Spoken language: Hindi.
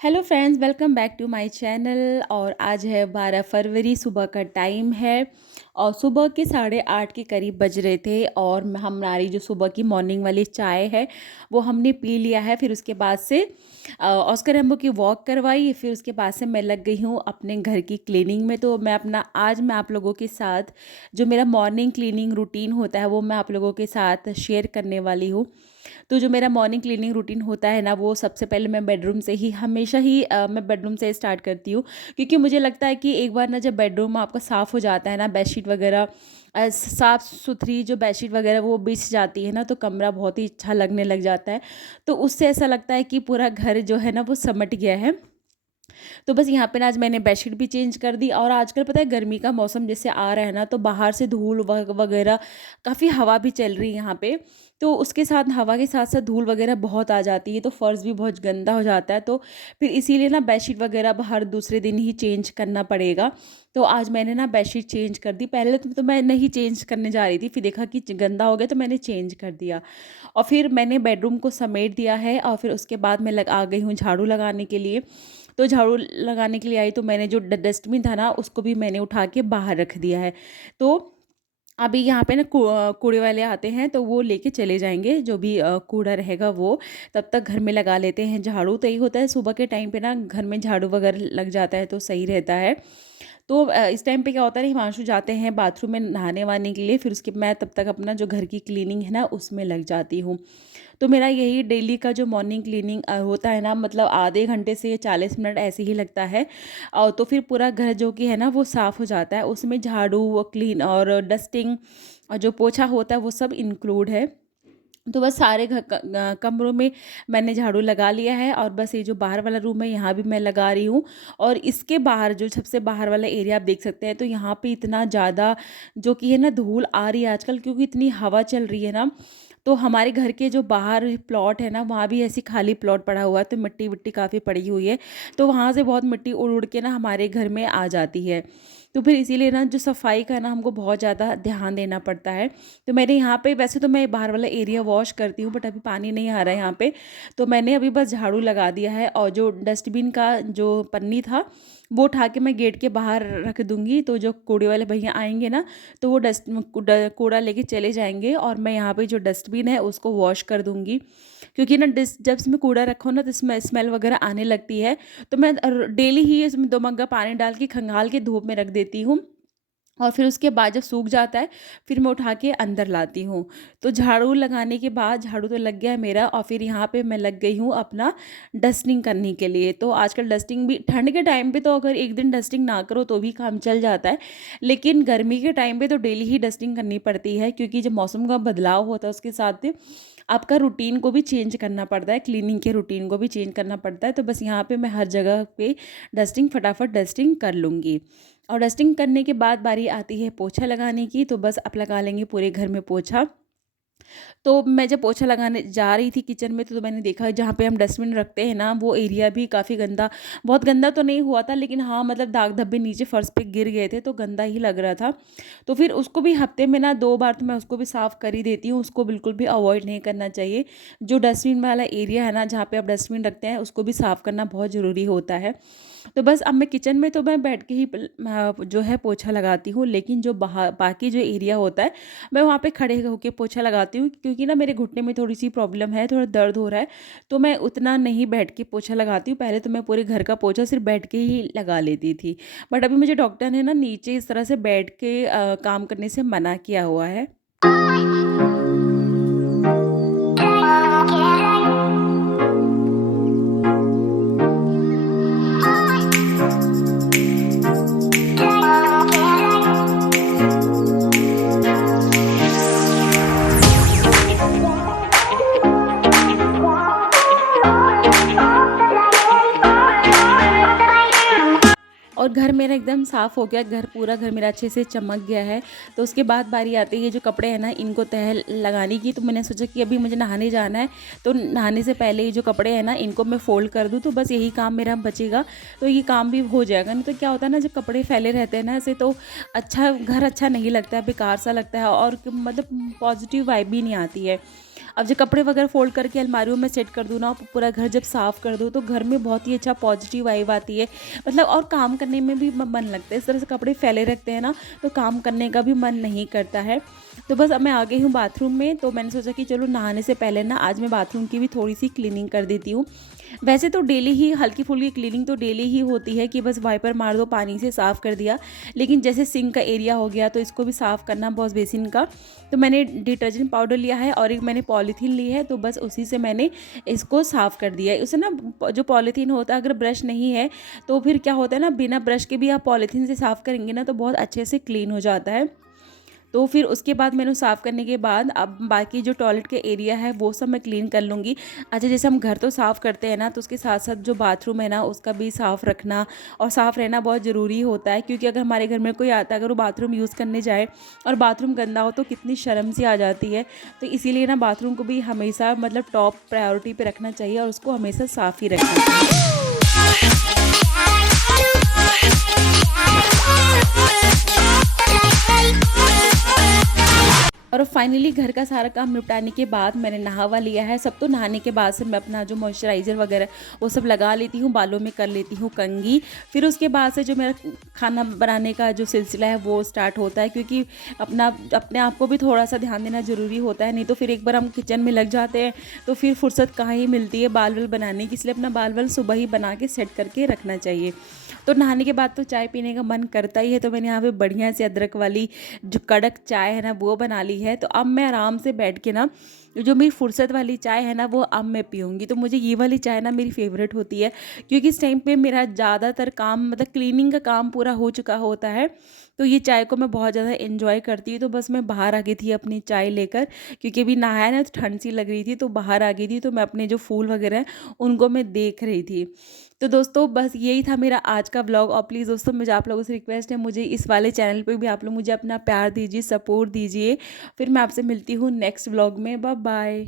Hello friends, welcome back to my channel. और आज है 12 फरवरी, सुबह का टाइम है और सुबह के 8:30 के करीब बज रहे थे। और हमारी जो सुबह की मॉर्निंग वाली चाय है वो हमने पी लिया है। फिर उसके बाद से ऑस्कर रेम्बो की वॉक करवाई। फिर उसके बाद से मैं लग गई हूँ अपने घर की क्लीनिंग में। तो आज मैं आप लोगों के साथ जो मेरा मॉर्निंग क्लीनिंग रूटीन होता है वो मैं आप लोगों के साथ शेयर करने वाली हूँ। तो जो मेरा मॉर्निंग क्लीनिंग रूटीन होता है ना, वो सबसे पहले मैं बेडरूम से ही हमेशा ही मैं बेडरूम से स्टार्ट करती हूँ। क्योंकि मुझे लगता है कि एक बार ना जब बेडरूम आपका साफ़ हो जाता है ना, बेडशीट वगैरह साफ़ सुथरी जो बेडशीट वगैरह वो बिछ जाती है ना, तो कमरा बहुत ही अच्छा लगने लग जाता है। तो उससे ऐसा लगता है कि पूरा घर जो है ना वो समट गया है। तो बस यहाँ पे ना आज मैंने बेडशीट भी चेंज कर दी। और आजकल पता है गर्मी का मौसम जैसे आ रहा है ना, तो बाहर से धूल वगैरह काफ़ी हवा भी चल रही है यहाँ पे। तो उसके साथ हवा के साथ साथ धूल वगैरह बहुत आ जाती है, तो फ़र्श भी बहुत गंदा हो जाता है। तो फिर इसीलिए ना बेडशीट वगैरह अब हर दूसरे दिन ही चेंज करना पड़ेगा। तो आज मैंने ना बेडशीट चेंज कर दी। पहले तो मैं नहीं चेंज करने जा रही थी, फिर देखा कि गंदा हो गया तो मैंने चेंज कर दिया। और फिर मैंने बेडरूम को समेट दिया है और फिर उसके बाद मैं आ गई हूँ झाड़ू लगाने के लिए। तो झाड़ू लगाने के लिए आई तो मैंने जो डस्टबिन था ना उसको भी मैंने उठा के बाहर रख दिया है। तो अभी यहाँ पे ना कूड़े वाले आते हैं तो वो लेके चले जाएंगे, जो भी कूड़ा रहेगा वो। तब तक घर में लगा लेते हैं झाड़ू। तो यही होता है सुबह के टाइम पे ना घर में झाड़ू वगैरह लग जाता है तो सही रहता है। तो इस टाइम पे क्या होता है ना, हिमांशु जाते हैं बाथरूम में नहाने वाने के लिए। फिर उसके मैं तब तक अपना जो घर की क्लीनिंग है ना उसमें लग जाती हूँ। तो मेरा यही डेली का जो मॉर्निंग क्लीनिंग होता है ना, मतलब आधे घंटे से 40 मिनट ऐसे ही लगता है। और तो फिर पूरा घर जो कि है ना वो साफ़ हो जाता है। उसमें झाड़ू वो क्लीन और डस्टिंग और जो पोछा होता है वो सब इंक्लूड है। तो बस सारे कमरों में मैंने झाड़ू लगा लिया है। और बस ये जो बाहर वाला रूम है यहाँ भी मैं लगा रही हूँ। और इसके बाहर जो सबसे बाहर वाला एरिया आप देख सकते हैं, तो यहाँ पे इतना ज़्यादा जो कि है ना धूल आ रही है आजकल, क्योंकि इतनी हवा चल रही है ना। तो हमारे घर के जो बाहर प्लॉट है ना वहाँ भी ऐसी खाली प्लॉट पड़ा हुआ है, तो मिट्टी विट्टी काफ़ी पड़ी हुई है। तो वहाँ से बहुत मिट्टी उड़ उड़ के ना हमारे घर में आ जाती है। तो फिर इसीलिए ना जो सफाई का ना हमको बहुत ज़्यादा ध्यान देना पड़ता है। तो मैंने यहाँ पे, वैसे तो मैं बाहर वाला एरिया वॉश करती हूँ बट अभी पानी नहीं आ रहा है यहाँ पे। तो मैंने अभी बस झाड़ू लगा दिया है और जो डस्टबिन का जो पन्नी था वो उठा के मैं गेट के बाहर रख दूँगी। तो जो कूड़े वाले भैया आएंगे ना तो वो कूड़ा लेके चले जाएंगे और मैं यहाँ पे जो डस्टबिन है उसको वॉश कर दूँगी। क्योंकि ना जब इसमें कूड़ा रखो ना तो इसमें स्मेल वगैरह आने लगती है। तो मैं डेली ही इसमें 2 मग्गा पानी डाल के खंगाल के धूप में रख देती हूँ। और फिर उसके बाद जब सूख जाता है फिर मैं उठा के अंदर लाती हूँ। तो झाड़ू लगाने के बाद, झाड़ू तो लग गया है मेरा, और फिर यहाँ पे मैं लग गई हूँ अपना डस्टिंग करने के लिए। तो आजकल डस्टिंग भी ठंड के टाइम पे तो अगर एक दिन डस्टिंग ना करो तो भी काम चल जाता है, लेकिन गर्मी के टाइम पे तो डेली ही डस्टिंग करनी पड़ती है। क्योंकि जब मौसम का बदलाव होता है उसके साथ आपका रूटीन को भी चेंज करना पड़ता है, क्लीनिंग के रूटीन को भी चेंज करना पड़ता है। तो बस यहाँ पे मैं हर जगह पे डस्टिंग फटाफट डस्टिंग कर लूँगी। और डस्टिंग करने के बाद बारी आती है पोछा लगाने की। तो बस आप लगा लेंगे पूरे घर में पोछा। तो मैं जब पोछा लगाने जा रही थी किचन में तो मैंने देखा जहाँ पे हम डस्टबिन रखते हैं ना वो एरिया भी काफ़ी गंदा, बहुत गंदा तो नहीं हुआ था लेकिन हाँ मतलब दाग धब्बे नीचे फर्श पे गिर गए थे तो गंदा ही लग रहा था। तो फिर उसको भी हफ्ते में ना 2 बार तो मैं उसको भी साफ़ कर ही देती हूँ। उसको बिल्कुल भी अवॉइड नहीं करना चाहिए। जो डस्टबिन वाला एरिया है ना जहाँ पे आप डस्टबिन रखते हैं उसको भी साफ़ करना बहुत ज़रूरी होता है। तो बस अब मैं किचन में तो मैं बैठ के ही जो है पोछा लगाती हूँ, लेकिन जो बाहर बाकी जो एरिया होता है मैं वहाँ पे खड़े होके पोछा लगाती हूँ। क्योंकि ना मेरे घुटने में थोड़ी सी प्रॉब्लम है, थोड़ा दर्द हो रहा है। तो मैं उतना नहीं बैठ के पोछा लगाती हूँ। पहले तो मैं पूरे घर का पोछा सिर्फ बैठ के ही लगा लेती थी, बट अभी मुझे डॉक्टर ने ना नीचे इस तरह से बैठ के काम करने से मना किया हुआ है। और घर मेरा एकदम साफ़ हो गया, पूरा घर मेरा अच्छे से चमक गया है। तो उसके बाद बारी आती है जो कपड़े हैं ना इनको तह लगाने की। तो मैंने सोचा कि अभी मुझे नहाने जाना है, तो नहाने से पहले ये जो कपड़े हैं ना इनको मैं फ़ोल्ड कर दूँ, तो बस यही काम मेरा बचेगा। तो ये काम भी हो जाएगा। नहीं तो क्या होता है ना, जब कपड़े फैले रहते हैं ना ऐसे तो घर अच्छा नहीं लगता है, बेकार सा लगता है और मतलब पॉजिटिव वाइब भी नहीं आती है। अब जो कपड़े वगैरह फ़ोल्ड करके अलमारियों में सेट कर दूँ ना, पूरा घर जब साफ़ कर दूँ तो घर में बहुत ही अच्छा पॉजिटिव वाइब आती है। मतलब और काम करने में भी म मन लगता है। इस तरह से कपड़े फैले रखते हैं ना, तो काम करने का भी मन नहीं करता है। तो बस अब मैं आ गई हूँ बाथरूम में, तो मैंने सोचा कि चलो नहाने से पहले ना आज मैं बाथरूम की भी थोड़ी-सी क्लीनिंग कर देती हूँ। वैसे तो डेली ही हल्की-फुल्की क्लीनिंग तो डेली ही होती है कि बस वाइपर मार दो, पानी से साफ़ कर दिया। लेकिन जैसे सिंक का एरिया हो गया तो इसको भी साफ़ करना वॉश बेसिन का। तो मैंने डिटर्जेंट पाउडर लिया है और एक मैंने पॉलीथीन ली है, तो बस उसी से मैंने इसको साफ़ कर दिया है। उसे ना जो पॉलीथीन होता है, अगर ब्रश नहीं है तो फिर क्या होता है ना, बिना ब्रश के भी आप पॉलीथीन से साफ़ करेंगे ना तो बहुत अच्छे से क्लीन हो जाता है। तो फिर उसके बाद मैंने साफ़ करने के बाद अब बाकी जो टॉयलेट के एरिया है वो सब मैं क्लीन कर लूँगी। अच्छा, जैसे हम घर तो साफ़ करते हैं ना, तो उसके साथ-साथ जो बाथरूम है ना उसका भी साफ़ रखना और साफ़ रहना बहुत ज़रूरी होता है, क्योंकि अगर हमारे घर में कोई आता है, अगर वो बाथरूम यूज़ करने जाए और बाथरूम गंदा हो तो कितनी शर्म सी आ जाती है। तो इसीलिए ना बाथरूम को भी हमेशा मतलब टॉप प्रायोरिटी पे रखना चाहिए और उसको हमेशा साफ़ ही रखना चाहिए। और फाइनली घर का सारा काम निपटाने के बाद मैंने नहा लिया है। सब तो नहाने के बाद से मैं अपना जो मॉइस्चराइज़र वगैरह वो सब लगा लेती हूँ, बालों में कर लेती हूँ कंघी। फिर उसके बाद से जो मेरा खाना बनाने का जो सिलसिला है वो स्टार्ट होता है, क्योंकि अपने आप को भी थोड़ा-सा ध्यान देना ज़रूरी होता है, नहीं तो फिर एक बार हम किचन में लग जाते हैं तो फिर फुर्सत कहाँ ही मिलती है बाल-वाल बनाने की। इसलिए अपना बाल-वाल सुबह ही बना के सेट करके रखना चाहिए। तो नहाने के बाद तो चाय पीने का मन करता ही है, तो मैंने यहाँ पे बढ़िया से अदरक वाली जो कड़क चाय है ना वो बना ली है। तो अब मैं आराम से बैठ के ना जो मेरी फुर्सत वाली चाय है ना वो अब मैं पीऊँगी। तो मुझे ये वाली चाय ना मेरी फ़ेवरेट होती है, क्योंकि इस टाइम पे मेरा ज़्यादातर काम मतलब क्लीनिंग का काम पूरा हो चुका होता है। तो ये चाय को मैं बहुत ज़्यादा एन्जॉय करती हूँ। तो बस मैं बाहर आ गई थी अपनी चाय लेकर, क्योंकि अभी नहाया ना तो ठंड सी लग रही थी, तो बाहर आ गई थी। तो मैं अपने जो फूल वगैरह हैं उनको मैं देख रही थी। तो दोस्तों बस यही था मेरा आज का व्लॉग। और प्लीज़ दोस्तों मुझे आप लोगों से रिक्वेस्ट है, मुझे इस वाले चैनल पे भी आप लोग मुझे अपना प्यार दीजिए, सपोर्ट दीजिए। फिर मैं आपसे मिलती हूँ नेक्स्ट व्लॉग में। Bye bye.